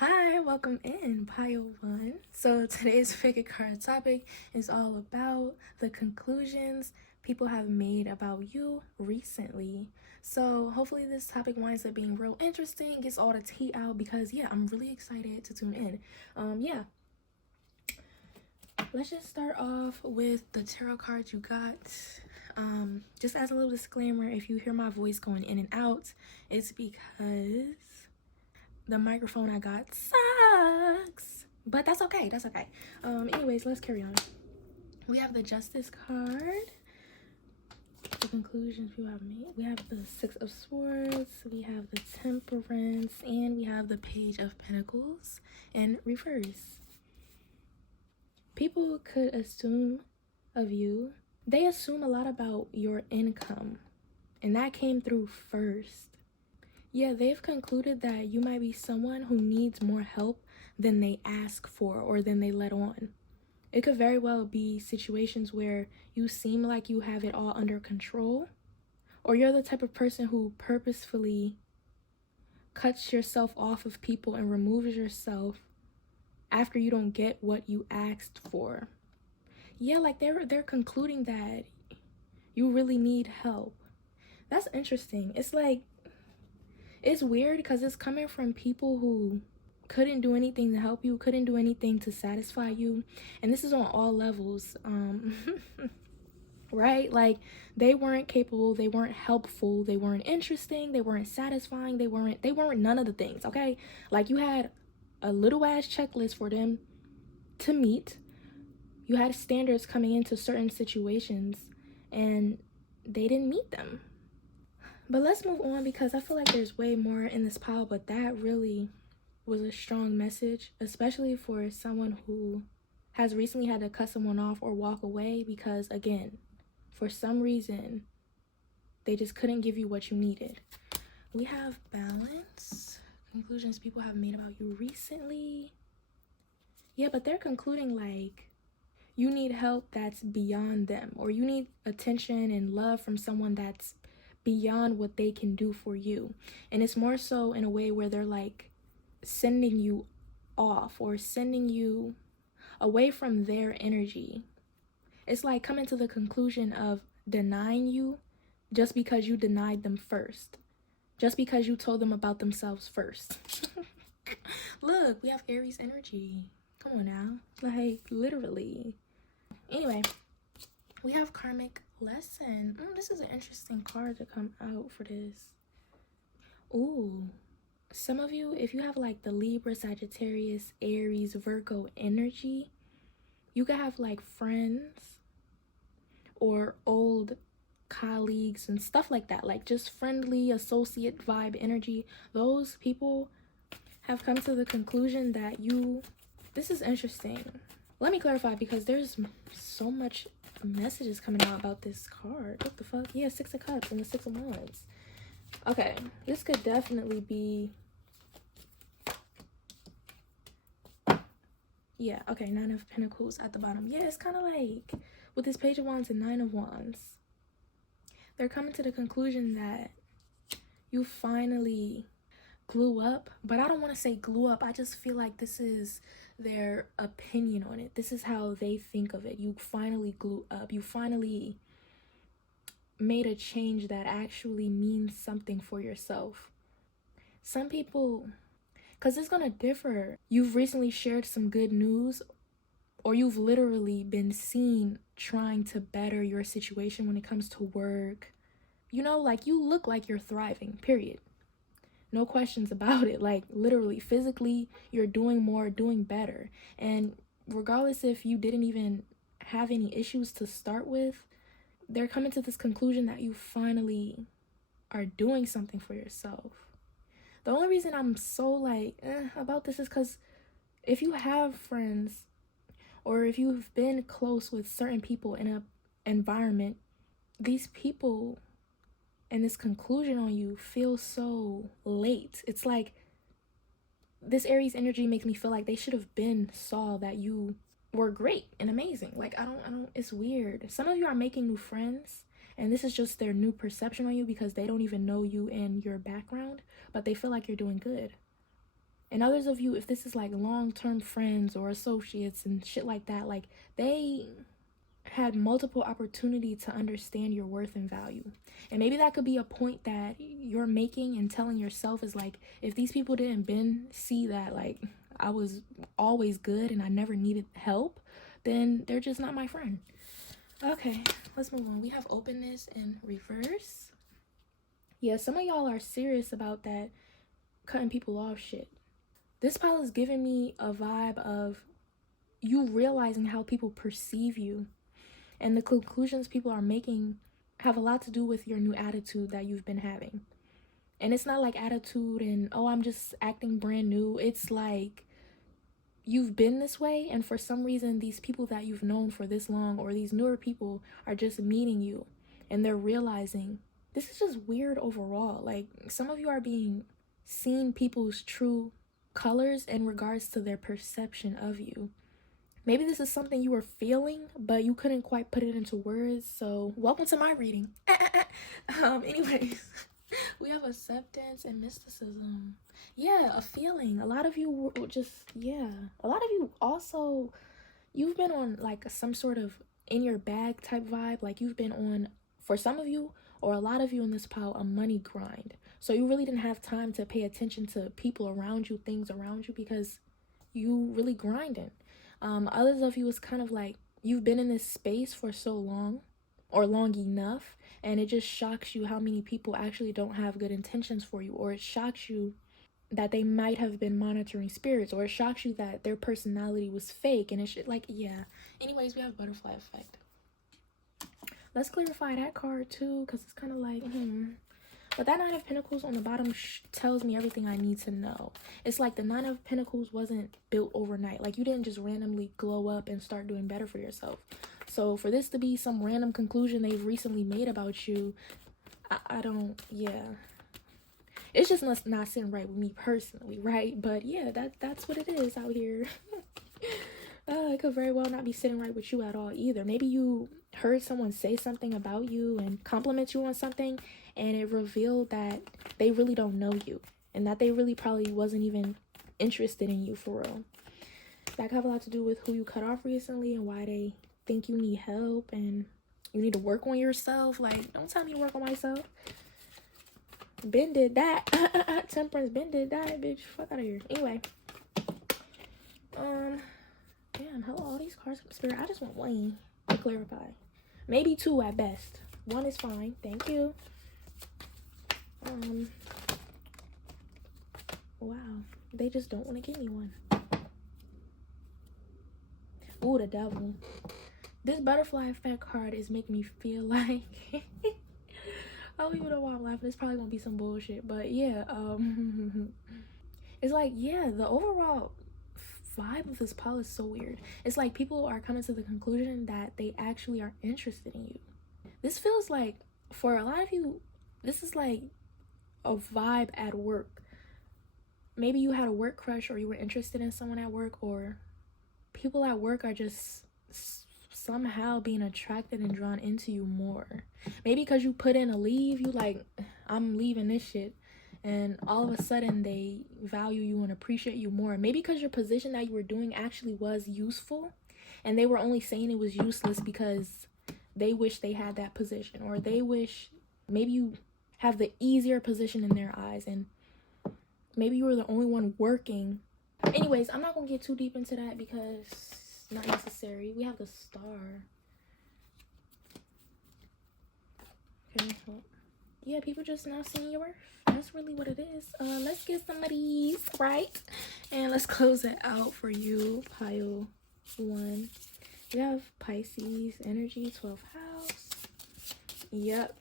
Hi, welcome in Pile 1. So today's pick a card topic is all about the conclusions people have made about you recently. So hopefully this topic winds up being real interesting, gets all the tea out because I'm really excited to tune in. Let's just start off with the tarot cards you got. Just as a little disclaimer, if you hear my voice going in and out, it's because the microphone I got sucks, but that's okay. Anyways, let's carry on. We have the Justice card. The conclusions we have made. We have the Six of Swords. We have the Temperance, and we have the Page of Pentacles in reverse. People could assume of you. They assume a lot about your income, and that came through first. Yeah, they've concluded that you might be someone who needs more help than they ask for or than they let on. It could very well be situations where you seem like you have it all under control, or you're the type of person who purposefully cuts yourself off of people and removes yourself after you don't get what you asked for. Yeah, like they're concluding that you really need help. That's interesting. It's weird because it's coming from people who couldn't do anything to help you, couldn't do anything to satisfy you, and this is on all levels. Right? Like, they weren't capable, they weren't helpful, they weren't interesting, they weren't satisfying, they weren't none of the things, okay? Like, you had a little ass checklist for them to meet. You had standards coming into certain situations, and they didn't meet them. But let's move on because I feel like there's way more in this pile, but that really was a strong message, especially for someone who has recently had to cut someone off or walk away because, again, for some reason, they just couldn't give you what you needed. We have balance, conclusions people have made about you recently. Yeah, but they're concluding like you need help that's beyond them, or you need attention and love from someone that's beyond what they can do for you. And it's more so in a way where they're like sending you off or sending you away from their energy. It's like coming to the conclusion of denying you just because you denied them first, just because you told them about themselves first. Look, we have Aries energy. Come on now, like literally. Anyway, we have karmic lesson. This is an interesting card to come out for this. Ooh, some of you, if you have like the Libra, Sagittarius, Aries, Virgo energy, you could have like friends or old colleagues and stuff like that, like just friendly associate vibe energy. Those people have come to the conclusion that this is interesting. Let me clarify because there's so much messages coming out about this card. What the fuck? Yeah, Six of Cups and the Six of Wands. Okay, this could definitely be, yeah, okay, Nine of Pentacles at the bottom. Yeah, it's kind of like with this Page of Wands and Nine of Wands, they're coming to the conclusion that you finally glue up. But I don't want to say glue up. I just feel like this is their opinion on it. This is how they think of it. You finally glue up. You finally made a change that actually means something for yourself. Some people, because it's going to differ. You've recently shared some good news, or you've literally been seen trying to better your situation when it comes to work. You know, like you look like you're thriving, period. No questions about it. Like literally, physically, you're doing more, doing better. And regardless if you didn't even have any issues to start with, they're coming to this conclusion that you finally are doing something for yourself. The only reason I'm so like about this is because if you have friends or if you've been close with certain people in an environment, these people and this conclusion on you feels so late. It's like this Aries energy makes me feel like they should have been saw that you were great and amazing. Like I don't it's weird. Some of you are making new friends and this is just their new perception on you because they don't even know you and your background, but they feel like you're doing good. And others of you, if this is like long-term friends or associates and shit like that, like they had multiple opportunity to understand your worth and value. And maybe that could be a point that you're making and telling yourself is like, if these people didn't see that like I was always good and I never needed help, then they're just not my friend. Okay, let's move on. We have openness in reverse. Yeah, some of y'all are serious about that cutting people off shit. This pile is giving me a vibe of you realizing how people perceive you, and the conclusions people are making have a lot to do with your new attitude that you've been having. And it's not like attitude and, oh, I'm just acting brand new. It's like you've been this way, and for some reason, these people that you've known for this long or these newer people are just meeting you, and they're realizing this is just weird overall. Like, some of you are being seen people's true colors in regards to their perception of you. Maybe this is something you were feeling, but you couldn't quite put it into words. So welcome to my reading. Anyways, we have acceptance and mysticism. Yeah, a feeling. A lot of you just, yeah. A lot of you also, you've been on like some sort of in your bag type vibe. Like you've been on, for some of you, or a lot of you in this pile, a money grind. So you really didn't have time to pay attention to people around you, things around you, because you really grinding. Others of you is kind of like you've been in this space for so long, or long enough, and it just shocks you how many people actually don't have good intentions for you, or it shocks you that they might have been monitoring spirits, or it shocks you that their personality was fake, and it's like, yeah. Anyways, we have butterfly effect. Let's clarify that card too, because it's kind of like, But that Nine of Pentacles on the bottom tells me everything I need to know. It's like the Nine of Pentacles wasn't built overnight. Like you didn't just randomly glow up and start doing better for yourself. So for this to be some random conclusion they've recently made about you, I don't, yeah. It's just not sitting right with me personally, right? But yeah, that's what it is out here. It could very well not be sitting right with you at all either. Maybe you heard someone say something about you and compliment you on something, and it revealed that they really don't know you, and that they really probably wasn't even interested in you for real. That could have a lot to do with who you cut off recently and why they think you need help and you need to work on yourself. Like, don't tell me to work on myself. Ben did that. Temperance, Ben did that, bitch. Fuck out of here. Anyway. Damn, hello, all these cards from Spirit. I just want one to clarify. Maybe two at best. One is fine. Thank you. Wow. They just don't want to give me one. Ooh, the devil. This butterfly effect card is making me feel like I don't even know why I'm laughing. It's probably gonna be some bullshit, but yeah, it's like, yeah, the overall vibe of this pile is so weird. It's like people are coming to the conclusion that they actually are interested in you. This feels like, for a lot of you, this is like a vibe at work. Maybe you had a work crush, or you were interested in someone at work, or people at work are just somehow being attracted and drawn into you more. Maybe because you put in a leave, you like, I'm leaving this shit, and all of a sudden they value you and appreciate you more. Maybe because your position that you were doing actually was useful, and they were only saying it was useless because they wish they had that position, or they wish maybe you have the easier position in their eyes, and maybe you were the only one working. Anyways, I'm not gonna get too deep into that because it's not necessary. We have the Star. Okay, well, yeah, people just now seeing your worth. That's really what it is. Let's get some of these, right? And let's close it out for you, pile 1. We have Pisces energy, 12th house. Yep.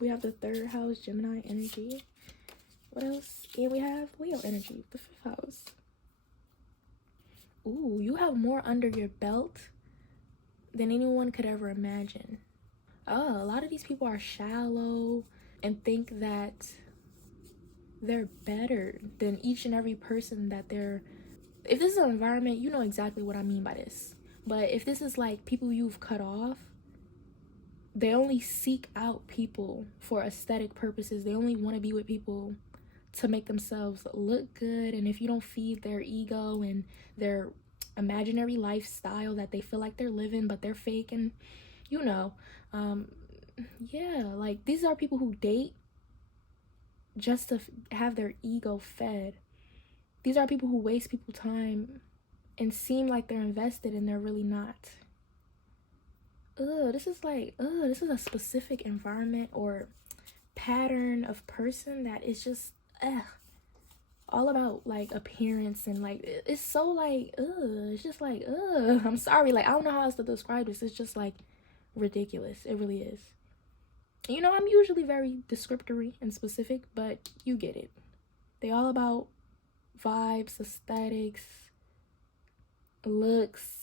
We have the 3rd house, Gemini energy. What else? Yeah, we have Leo energy, the 5th house. Ooh, you have more under your belt than anyone could ever imagine. Oh, a lot of these people are shallow and think that they're better than each and every person that they're... If this is an environment, you know exactly what I mean by this. But if this is like people you've cut off, they only seek out people for aesthetic purposes. They only want to be with people to make themselves look good. And if you don't feed their ego and their imaginary lifestyle that they feel like they're living but they're fake, and you know, yeah, like these are people who date just to have their ego fed. These are people who waste people's time and seem like they're invested and they're really not. This is a specific environment or pattern of person that is just all about like appearance, and like it's so like it's just like I'm sorry, like I don't know how else to describe this. It's just like ridiculous. It really is. You know, I'm usually very descriptory and specific, but you get it. They all about vibes, aesthetics, looks.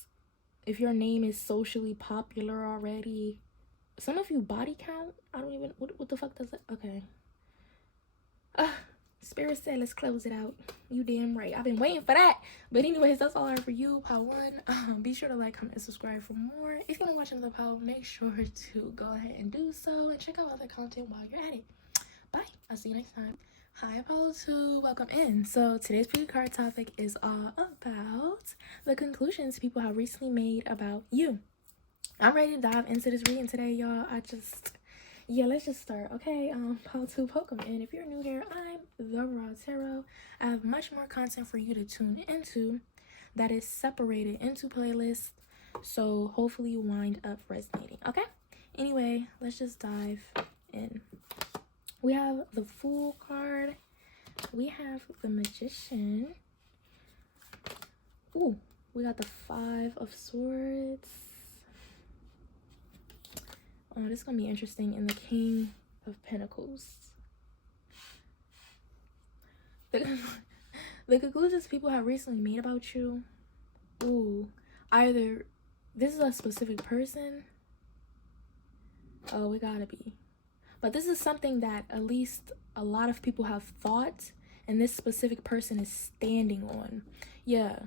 If your name is socially popular already. Some of you body count. I don't even, what the fuck does that? Okay. Spirit said let's close it out. You damn right. I've been waiting for that. But anyways, that's all I have for you, Pile 1. Be sure to like, comment, and subscribe for more. If you're watching the Pile, make sure to go ahead and do so. And check out other content while you're at it. Bye. I'll see you next time. Hi, Pile 2. Welcome in. So today's pretty card topic is all about the conclusions people have recently made about you. I'm ready to dive into this reading today, y'all. Let's just start. Okay, Pile 2, welcome in. If you're new here, I'm the Raw Tarot. I have much more content for you to tune into that is separated into playlists, so hopefully you wind up resonating. Okay, anyway, let's just dive in. We have the Fool card. We have the Magician. Ooh, we got the 5 of Swords. Oh, this is going to be interesting. And the King of Pentacles. The conclusions people have recently made about you. Ooh, either this is a specific person. Oh, it gotta be. But this is something that at least a lot of people have thought, and this specific person is standing on. Yeah.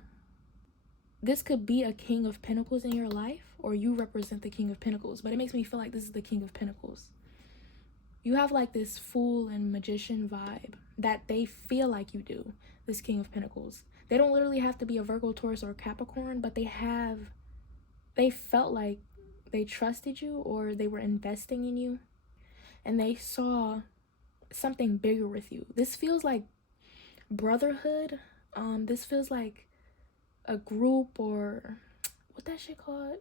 This could be a King of Pentacles in your life, or you represent the King of Pentacles, but it makes me feel like this is the King of Pentacles. You have like this Fool and Magician vibe that they feel like you do, this King of Pentacles. They don't literally have to be a Virgo, Taurus, or Capricorn, but they felt like they trusted you, or they were investing in you, and they saw something bigger with you. This feels like brotherhood. This feels like a group, or what that shit called?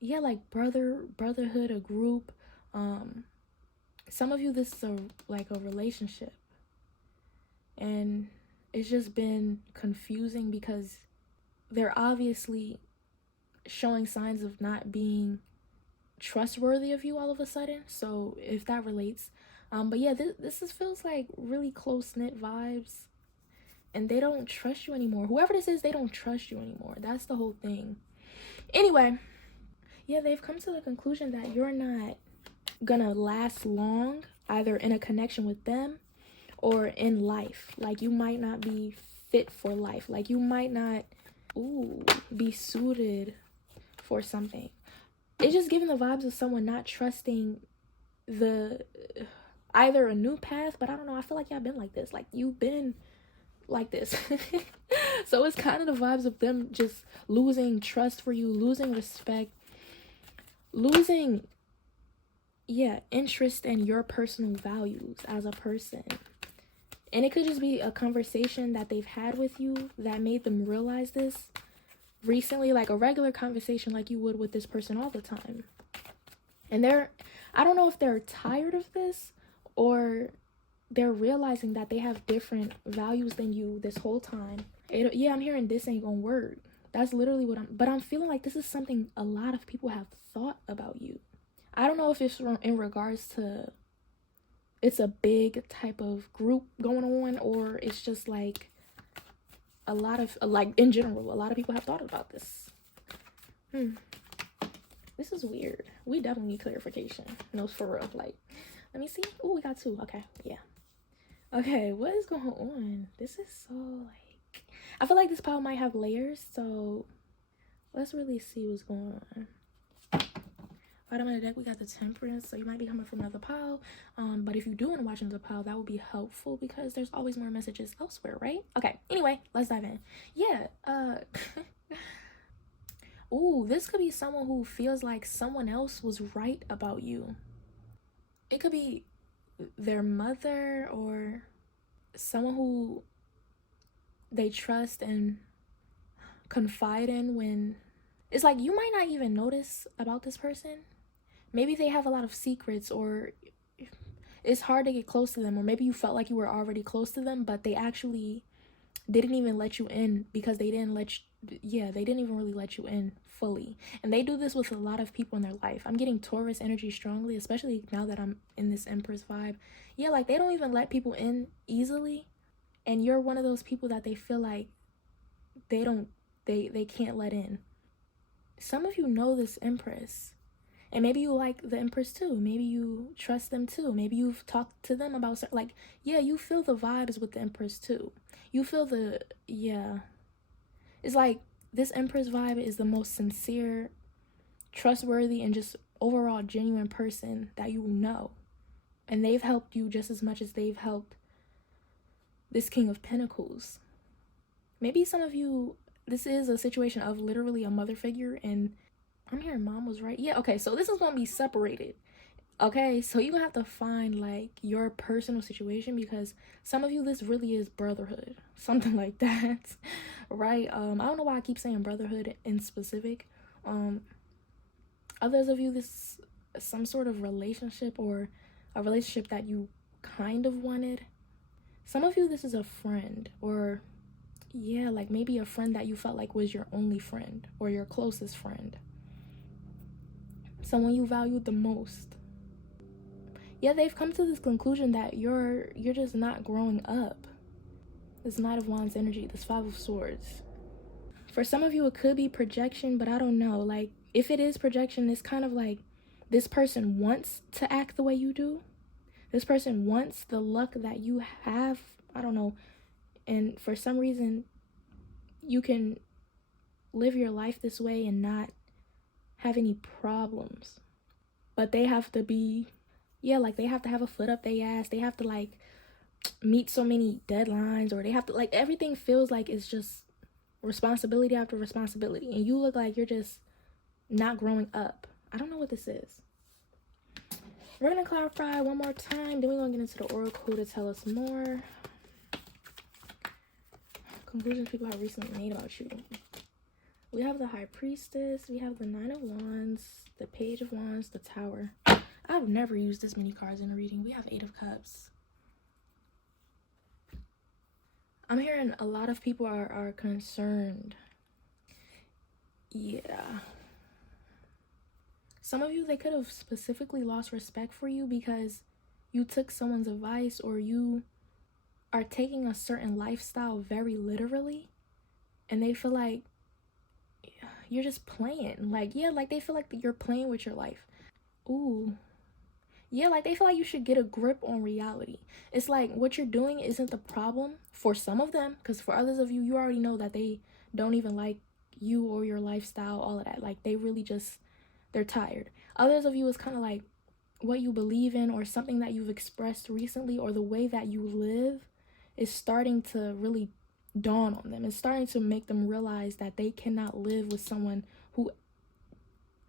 Yeah, like brotherhood, a group. Some of you, this is like a relationship, and it's just been confusing because they're obviously showing signs of not being trustworthy of you all of a sudden. So if that relates, but yeah, this feels like really close-knit vibes, and they don't trust you anymore. Whoever this is, they don't trust you anymore. That's the whole thing. Anyway, yeah, they've come to the conclusion that you're not gonna last long, either in a connection with them or in life. Like, you might not be fit for life. Like, you might not be suited for something. It's just giving the vibes of someone not trusting either a new path, but I don't know, I feel like y'all been like this. Like, you've been like this. So it's kind of the vibes of them just losing trust for you, losing respect, losing interest in your personal values as a person. And it could just be a conversation that they've had with you that made them realize this recently, like a regular conversation like you would with this person all the time. And I don't know if they're tired of this, or they're realizing that they have different values than you this whole time. I'm hearing this ain't gonna work. That's literally but I'm feeling like this is something a lot of people have thought about you. I don't know if it's in regards to it's a big type of group going on, or it's just like a lot of, like, in general, a lot of people have thought about this. This is weird. We definitely need clarification. No, for real. Like, let me see. Oh, we got 2. Okay, yeah. Okay, what is going on? This is so, like, I feel like this pile might have layers, so let's really see what's going on. Bottom of the deck, we got the Temperance, so you might be coming from another pile. But if you do want to watch another pile, that would be helpful because there's always more messages elsewhere, right? Okay, anyway, let's dive in. Yeah, ooh, this could be someone who feels like someone else was right about you. It could be their mother or someone who they trust and confide in when it's like you might not even notice about this person. Maybe they have a lot of secrets, or it's hard to get close to them, or maybe you felt like you were already close to them, but they actually didn't even let you in because they didn't they didn't even really let you in fully. And they do this with a lot of people in their life. I'm getting Taurus energy strongly, especially now that I'm in this Empress vibe. Yeah, like they don't even let people in easily, and you're one of those people that they feel like they can't let in. Some of you know this Empress, and maybe you like the Empress too. Maybe you trust them too. Maybe you've talked to them about like, yeah, you feel the vibes with the Empress too. You feel it's like this Empress vibe is the most sincere, trustworthy, and just overall genuine person that you know. And they've helped you just as much as they've helped this King of Pentacles. Maybe some of you, this is a situation of literally a mother figure, and I'm hearing mom was right. Yeah, okay, so this is going to be separated. Okay, so you're going to have to find like your personal situation, because some of you, this really is brotherhood. Something like that, right? I don't know why I keep saying brotherhood in specific. Others of you, this is some sort of relationship, or a relationship that you kind of wanted. Some of you, this is a friend, or yeah, like maybe a friend that you felt like was your only friend or your closest friend. Someone you valued the most. Yeah, they've come to this conclusion that you're just not growing up. This Knight of Wands energy, this Five of Swords. For some of you, it could be projection, but I don't know. Like, if it is projection, it's kind of like this person wants to act the way you do. This person wants the luck that you have. I don't know. And for some reason, you can live your life this way and not have any problems. But they have to be, yeah, like they have to have a foot up their ass. They have to like meet so many deadlines, or they have to like, everything feels like it's just responsibility after responsibility. And you look like you're just not growing up. I don't know what this is. We're going to clarify one more time. Then we're going to get into the oracle to tell us more. Conclusions people have recently made about you. We have the High Priestess. We have the Nine of Wands, the Page of Wands, the Tower. I've never used this many cards in a reading. We have Eight of Cups. I'm hearing a lot of people are concerned. Yeah. Some of you, they could have specifically lost respect for you because you took someone's advice, or you are taking a certain lifestyle very literally, and they feel like you're just playing. Like, yeah, like they feel like you're playing with your life. Ooh. Yeah, like they feel like you should get a grip on reality. It's like what you're doing isn't the problem for some of them, because for others of you, you already know that they don't even like you or your lifestyle, all of that. Like they really just, they're tired. Others of you, is kind of like what you believe in, or something that you've expressed recently, or the way that you live is starting to really dawn on them. It's starting to make them realize that they cannot live with someone who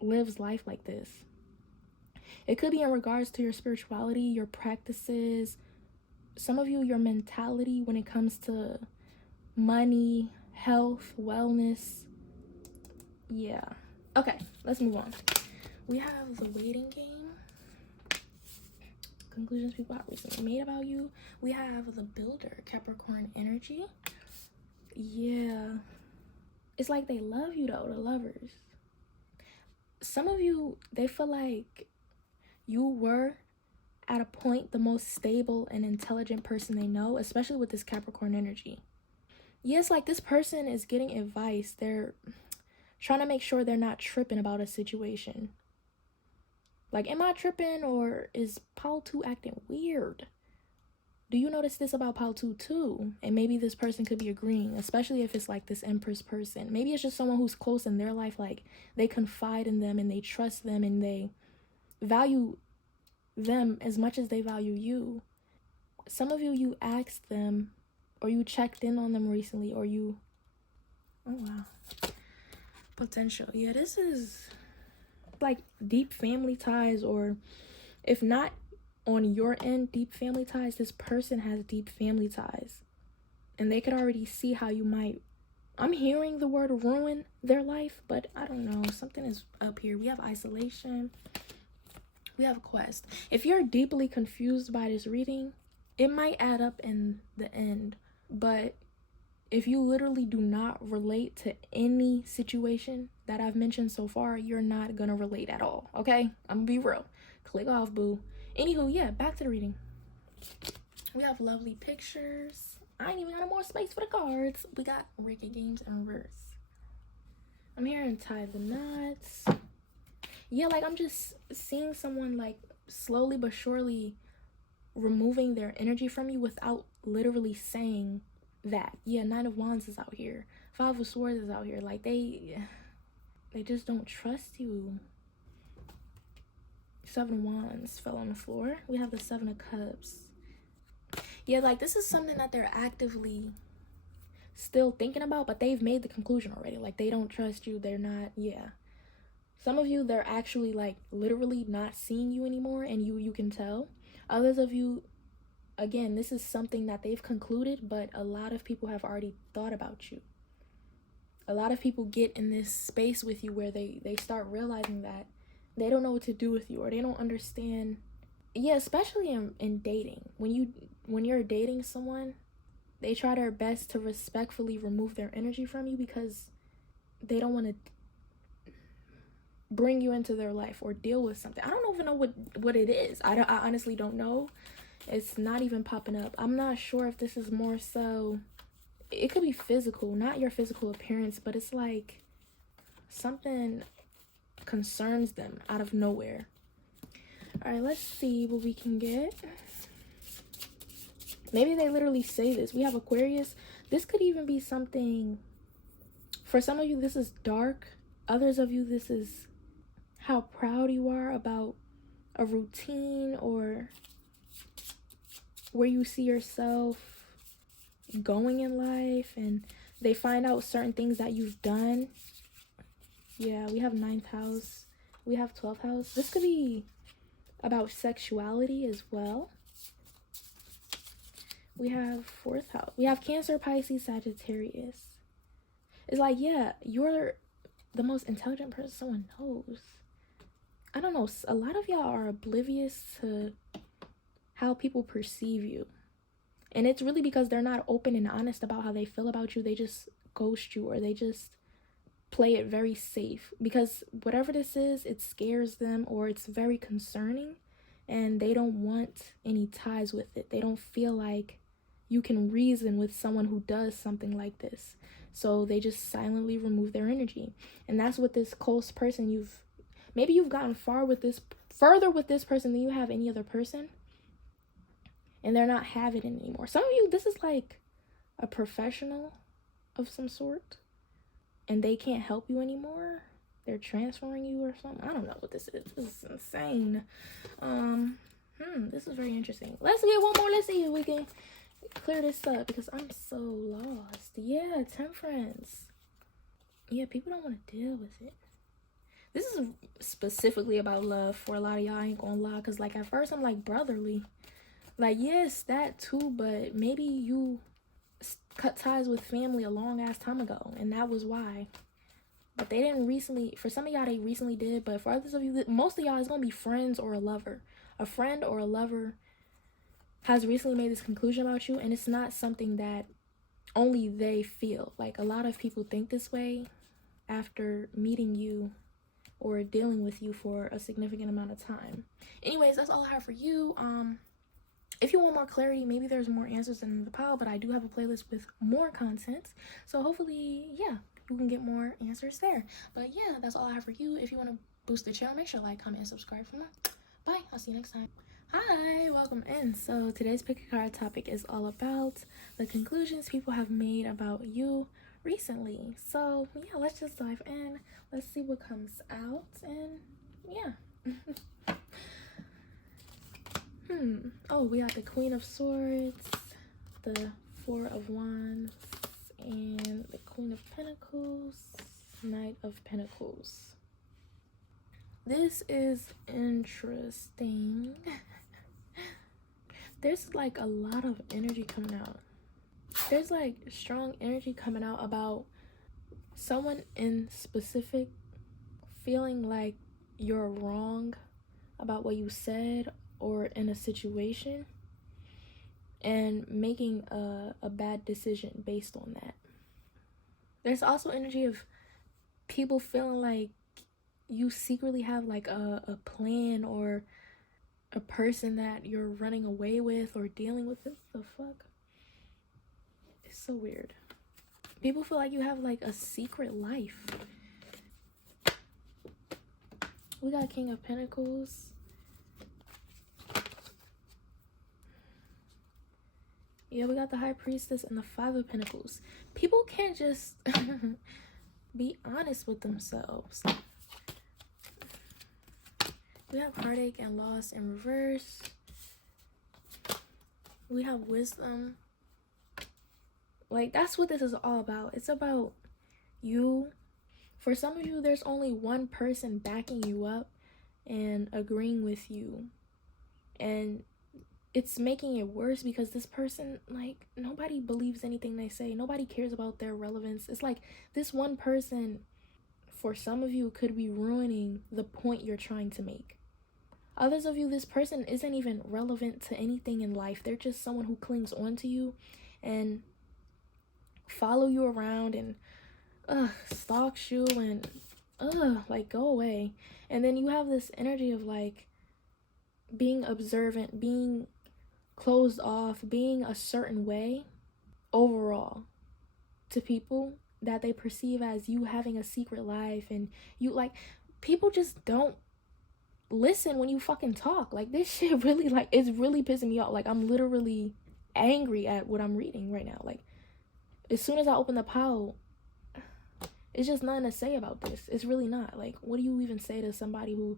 lives life like this. It could be in regards to your spirituality, your practices. Some of you, your mentality when it comes to money, health, wellness. Yeah. Okay, let's move on. We have the Waiting Game. Conclusions people have recently made about you. We have the Builder, Capricorn energy. Yeah. It's like they love you though, the Lovers. Some of you, they feel like you were at a point the most stable and intelligent person they know, especially with this Capricorn energy. Yes, like this person is getting advice. They're trying to make sure they're not tripping about a situation. Like, am I tripping, or is Pile 2 acting weird? Do you notice this about Pile 2 too? And maybe this person could be agreeing, especially if it's like this Empress person. Maybe it's just someone who's close in their life, like they confide in them and they trust them, and they value them as much as they value you. Some of you asked them, or you checked in on them recently, or you, oh wow, potential. Yeah, this is like deep family ties, or if not on your end, deep family ties, this person has deep family ties. And they could already see how you might, I'm hearing the word ruin their life, but I don't know, something is up here. We have isolation, we have quest. If you're deeply confused by this reading, it might add up in the end. But if you literally do not relate to any situation that I've mentioned so far, you're not gonna relate at all, okay? I'm gonna be real. Click off, boo. Anywho, yeah, back to the reading. We have lovely pictures. I ain't even got no more space for the cards. We got Ricky Games in reverse. I'm hearing tie the knots. Yeah, like I'm just seeing someone like slowly but surely removing their energy from you without literally saying that. Yeah, Nine of Wands is out here. Five of Swords is out here. Like they just don't trust you. Seven of Wands fell on the floor. We have the Seven of Cups. Yeah, like this is something that they're actively still thinking about, but they've made the conclusion already. Like they don't trust you. They're not, yeah. Some of you, they're actually like literally not seeing you anymore, and you can tell. Others of you, again, this is something that they've concluded, but a lot of people have already thought about you. A lot of people get in this space with you where they start realizing that they don't know what to do with you, or they don't understand. Yeah, especially in dating. When you're dating someone, they try their best to respectfully remove their energy from you because they don't want to bring you into their life or deal with something. I don't even know what it is. I honestly don't know. It's not even popping up. I'm not sure if this is more so, it could be physical, not your physical appearance, but it's like something concerns them out of nowhere. All right, let's see what we can get. Maybe they literally say this. We have Aquarius. This could even be something, for some of you, this is dark. Others of you, this is how proud you are about a routine or where you see yourself going in life, and they find out certain things that you've done. Yeah, we have 9th house. We have 12th house. This could be about sexuality as well. We have 4th house. We have Cancer, Pisces, Sagittarius. It's like, yeah, you're the most intelligent person someone knows. I don't know. A lot of y'all are oblivious to how people perceive you. And it's really because they're not open and honest about how they feel about you. They just ghost you, or they just play it very safe. Because whatever this is, it scares them, or it's very concerning. And they don't want any ties with it. They don't feel like you can reason with someone who does something like this. So they just silently remove their energy. And that's what this close person, maybe you've gotten further with this person than you have any other person, and they're not having it anymore. Some of you, this is like a professional of some sort, and they can't help you anymore. They're transferring you or something. I don't know what this is. This is insane. This is very interesting. Let's get one more. Let's see if we can clear this up, because I'm so lost. Yeah, Temperance. Yeah, people don't want to deal with it. This is specifically about love for a lot of y'all. I ain't gonna lie, because like at first I'm like brotherly. Like, yes, that too, but maybe you cut ties with family a long ass time ago, and that was why. But they didn't recently. For some of y'all, they recently did, but for others of you, most of y'all, it's gonna be friends or a lover. A friend or a lover has recently made this conclusion about you, and it's not something that only they feel. Like, a lot of people think this way after meeting you or dealing with you for a significant amount of time. Anyways, that's all I have for you. If you want more clarity, maybe there's more answers in the pile, but I do have a playlist with more content. So hopefully, yeah, you can get more answers there. But yeah, that's all I have for you. If you want to boost the channel, make sure to like, comment, and subscribe for more. Bye. I'll see you next time. Hi, welcome in. So today's pick a card topic is all about the conclusions people have made about you recently. So yeah, let's just dive in. Let's see what comes out, and yeah. Oh, we got the Queen of Swords, the Four of Wands, and the Queen of Pentacles, Knight of Pentacles. This is interesting. There's like a lot of energy coming out. There's like strong energy coming out about someone in specific feeling like you're wrong about what you said or in a situation and making a bad decision based on that. There's also energy of people feeling like you secretly have like a plan or a person that you're running away with or dealing with. What the fuck? It's so weird. People feel like you have like a secret life. We got King of Pentacles. Yeah, we got the High Priestess and the Five of Pentacles. People can't just be honest with themselves. We have Heartache and Loss in reverse. We have Wisdom. Like, that's what this is all about. It's about you. For some of you, there's only one person backing you up and agreeing with you. And it's making it worse because this person, like, nobody believes anything they say. Nobody cares about their relevance. It's like this one person, for some of you, could be ruining the point you're trying to make. Others of you, this person isn't even relevant to anything in life. They're just someone who clings on to you and follow you around and stalks you and like, go away. And then you have this energy of like being observant, being closed off, being a certain way overall to people that they perceive as you having a secret life. And you, like, people just don't listen when you fucking talk. Like, this shit really, like, it's really pissing me off. Like, I'm literally angry at what I'm reading right now. Like, as soon as I open the pile, it's just nothing to say about this. It's really not. Like, what do you even say to somebody who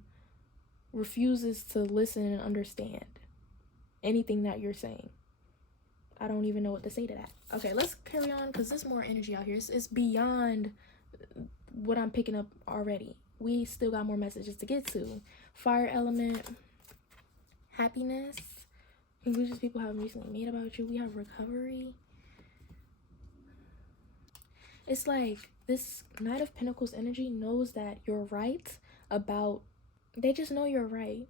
refuses to listen and understand anything that you're saying? I don't even know what to say to that. Okay, let's carry on because there's more energy out here. It's beyond what I'm picking up already. We still got more messages to get to. Fire element, happiness, conclusions people have recently made about you. We have recovery. It's like this Knight of Pentacles energy knows that you're right about, they just know you're right.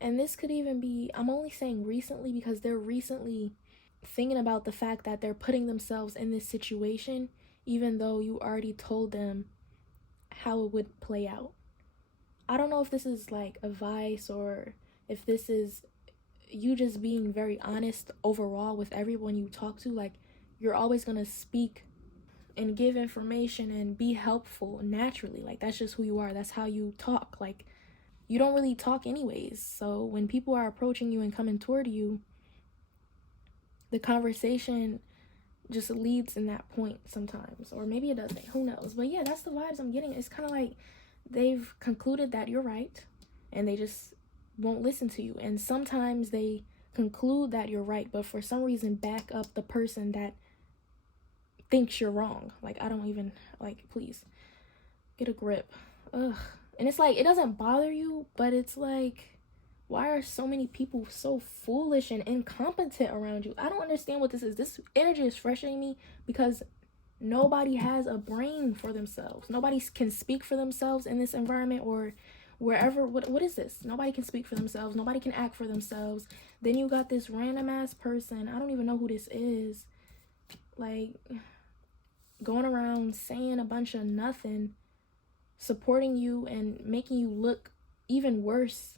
And this could even be, I'm only saying recently because they're recently thinking about the fact that they're putting themselves in this situation, even though you already told them how it would play out. I don't know if this is like advice or if this is you just being very honest overall with everyone you talk to. Like, you're always going to speak and give information and be helpful naturally. Like, that's just who you are. That's how you talk. Like, you don't really talk anyways. So when people are approaching you and coming toward you, the conversation just leads in that point sometimes. Or maybe it doesn't. Who knows? But yeah, that's the vibes I'm getting. It's kind of like they've concluded that you're right and they just won't listen to you. And sometimes they conclude that you're right, but for some reason back up the person that thinks you're wrong. Like, I don't even, like, please get a grip. Ugh. And it's like, it doesn't bother you, but it's like, why are so many people so foolish and incompetent around you? I don't understand what this is. This energy is frustrating me because nobody has a brain for themselves. Nobody can speak for themselves in this environment or wherever. What is this? Nobody can speak for themselves. Nobody can act for themselves. Then you got this random ass person. I don't even know who this is. Like, going around saying a bunch of nothing, supporting you and making you look even worse.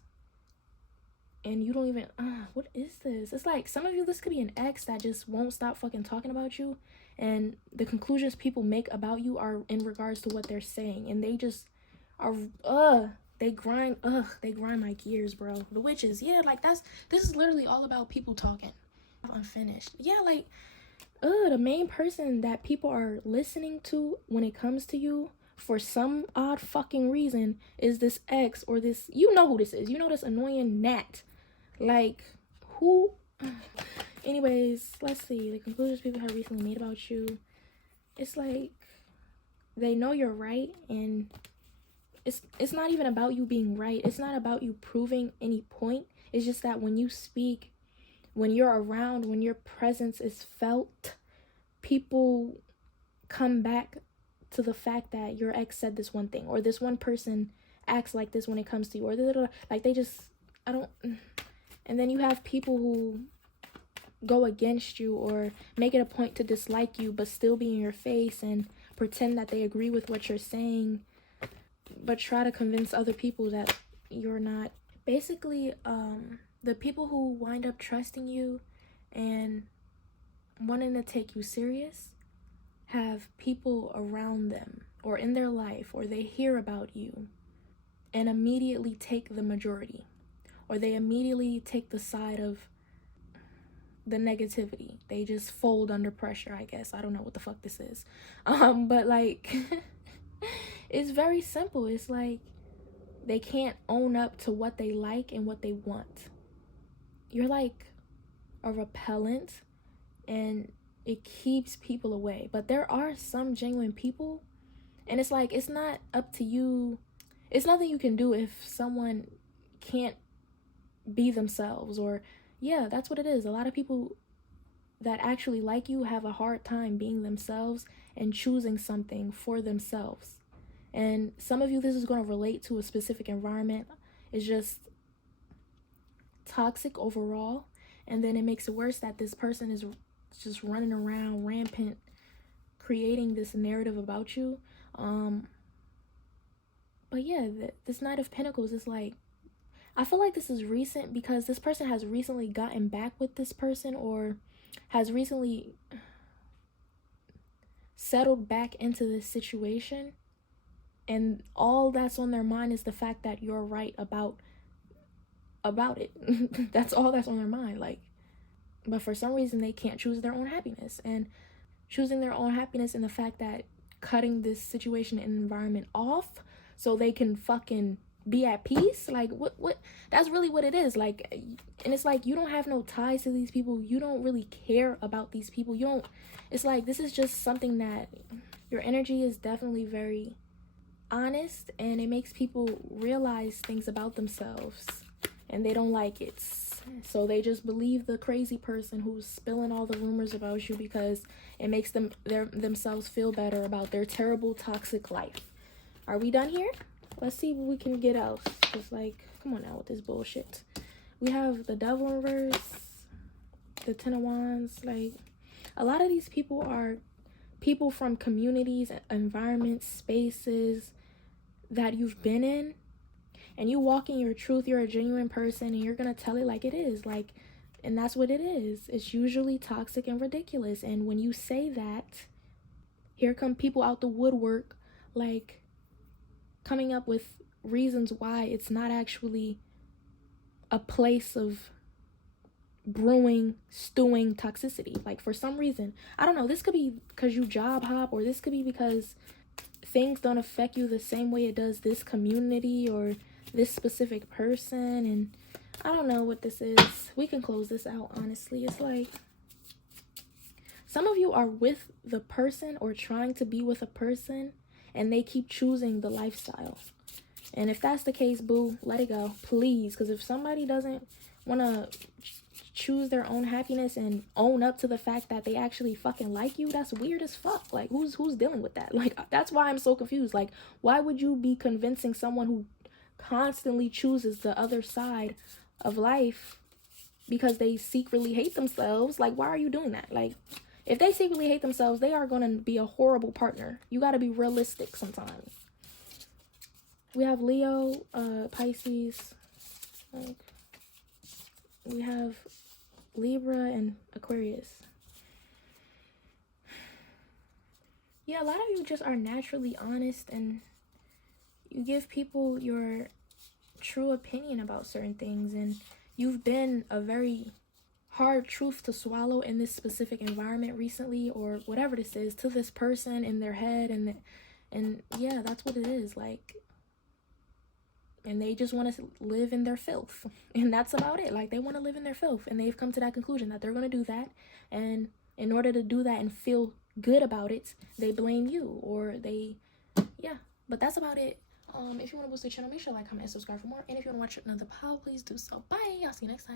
And you don't even, what is this? It's like, some of you, this could be an ex that just won't stop fucking talking about you. And the conclusions people make about you are in regards to what they're saying. And they just are, they grind my gears, bro. The witches, yeah, like, this is literally all about people talking. Unfinished. Yeah, like, the main person that people are listening to when it comes to you, for some odd fucking reason, is this ex or this, you know who this is. You know, this annoying gnat. Like, who anyways, let's see. The conclusions people have recently made about you. It's like they know you're right, and it's not even about you being right. It's not about you proving any point. It's just that when you speak, when you're around, when your presence is felt, people come back to the fact that your ex said this one thing, or this one person acts like this when it comes to you, or like they just, I don't. And then you have people who go against you or make it a point to dislike you, but still be in your face and pretend that they agree with what you're saying, but try to convince other people that you're not. Basically, the people who wind up trusting you and wanting to take you serious have people around them or in their life, or they hear about you and immediately take the majority, or they immediately take the side of the negativity. They just fold under pressure, I guess. I don't know what the fuck this is. But like, it's very simple. It's like they can't own up to what they like and what they want. You're like a repellent, and it keeps people away. But there are some genuine people, and it's like, it's not up to you. It's nothing you can do if someone can't be themselves. Or yeah, that's what it is. A lot of people that actually like you have a hard time being themselves and choosing something for themselves. And some of you, this is going to relate to a specific environment. It's just toxic overall. And then it makes it worse that this person is just running around rampant, creating this narrative about you. But yeah, this Knight of Pentacles is like, I feel like this is recent because this person has recently gotten back with this person, or has recently settled back into this situation. And all that's on their mind is the fact that you're right about it. That's all that's on their mind. Like, but for some reason they can't choose their own happiness, and choosing their own happiness in the fact that cutting this situation and environment off so they can fucking be at peace. Like, what that's really what it is. Like, and it's like, you don't have no ties to these people. You don't really care about these people. You don't, it's like, this is just something that your energy is definitely very honest, and it makes people realize things about themselves, and they don't like it. So they just believe the crazy person who's spilling all the rumors about you because it makes them themselves feel better about their terrible toxic life. Are we done here? Let's see what we can get out. Just like, come on now with this bullshit. We have the Devil in reverse, the Ten of Wands. Like, a lot of these people are people from communities, environments, spaces that you've been in, and you walk in your truth. You're a genuine person, and you're gonna tell it like it is. Like, and that's what it is. It's usually toxic and ridiculous. And when you say that, here come people out the woodwork, like, coming up with reasons why it's not actually a place of brewing, stewing toxicity. Like, for some reason, I don't know, this could be because you job hop, or this could be because things don't affect you the same way it does this community or this specific person. And I don't know what this is. We can close this out, honestly. It's like, some of you are with the person or trying to be with a person, and they keep choosing the lifestyle. And if that's the case, boo, let it go, please. Because if somebody doesn't want to choose their own happiness and own up to the fact that they actually fucking like you, that's weird as fuck. Like, who's dealing with that? Like, that's why I'm so confused. Like, why would you be convincing someone who constantly chooses the other side of life because they secretly hate themselves? Like, why are you doing that? Like, if they secretly hate themselves, they are going to be a horrible partner. You got to be realistic sometimes. We have Leo, Pisces. Like, we have Libra and Aquarius. Yeah, a lot of you just are naturally honest, and you give people your true opinion about certain things, and you've been a very hard truth to swallow in this specific environment recently, or whatever this is, to this person in their head. And yeah, that's what it is. Like, and they just want to live in their filth, and that's about it. Like, they want to live in their filth, and they've come to that conclusion that they're going to do that, and in order to do that and feel good about it, they blame you, or they, yeah. But that's about it. If you want to boost the channel, make sure to like, comment, and subscribe for more. And if you want to watch another pile, please do so. Bye. I'll see you next time.